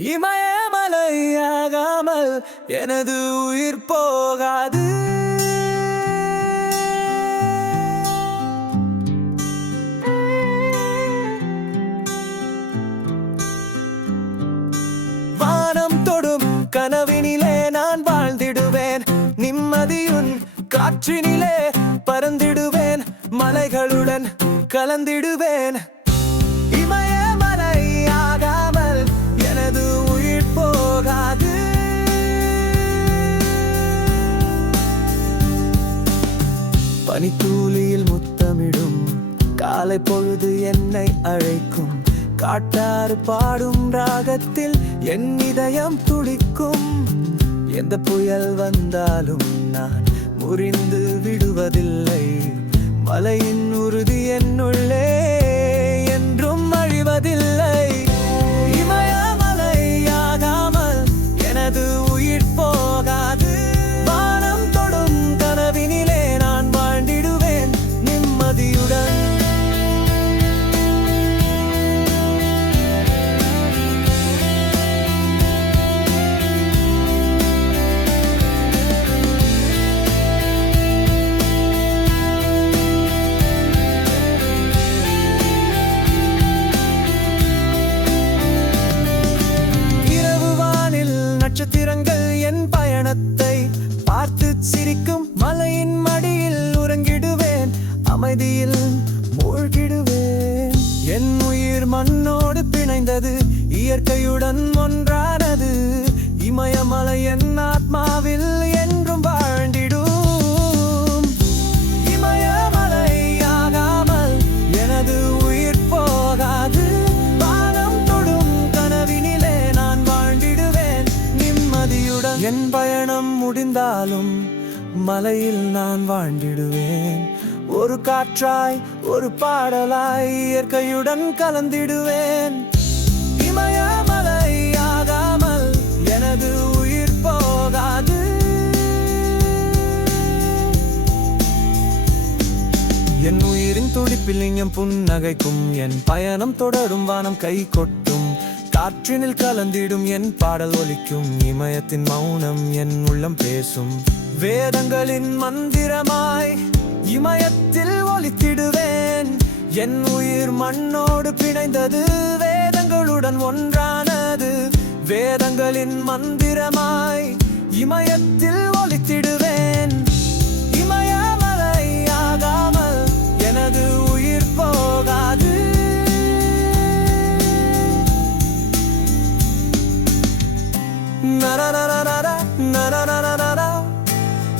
இமயமலையாகாமல் எனது உயிர் போகாது. வானம் தொடும் கனவினிலே நான் வாழ்ந்திடுவேன். நிம்மதியுன் காற்றினிலே பறந்திடுவேன். மலைகளுடன் கலந்திடுவேன். பனித்தூளியில் முத்தமிடும். காலை பொழுது என்னை அழைக்கும். காட்டாறு பாடும் ராகத்தில் என் இதயம் துடிக்கும். எந்த புயல் வந்தாலும் நான் முறிந்து விடுவதில்லை. மலையின் உறுதி என்னுள்ளே நட்சத்திரங்கள் என் பயணத்தை பார்த்து சிரிக்கும் மலையின் மடியில் உறங்கிடுவேன் அமைதியில் மூழ்கிடுவேன். என் உயிர் மண்ணோடு பிணைந்தது இயற்கையுடன் ஒன்றானது. இமயமலை என் ஆத்மாவில் பயணம் முடிந்தாலும் மலையில் நான் வாழ்ந்திடுவேன். ஒரு காற்றாய் ஒரு பாடலாய் இயற்கையுடன் கலந்திடுவேன். இமயமலையாகாமல் எனது உயிர் போகாது. என் உயிரின் துடிப்பில் இங்கம் புன்னகைக்கும் என் பயணம் தொடரும் வானம் கை கொட்டும் காற்றினில் கலந்திடும் என் பாடல் ஒலிக்கும் இமயத்தின் மௌனம் என் உள்ளம் பேசும். வேதங்களின் மந்திரமாய் இமயத்தில் ஒலித்திடுவேன். என் உயிர் மண்ணோடு பிணைந்தது வேதங்களுடன் ஒன்றானது. வேதங்களின் மந்திரமாய் இமயத்தில் ஒலித்திடு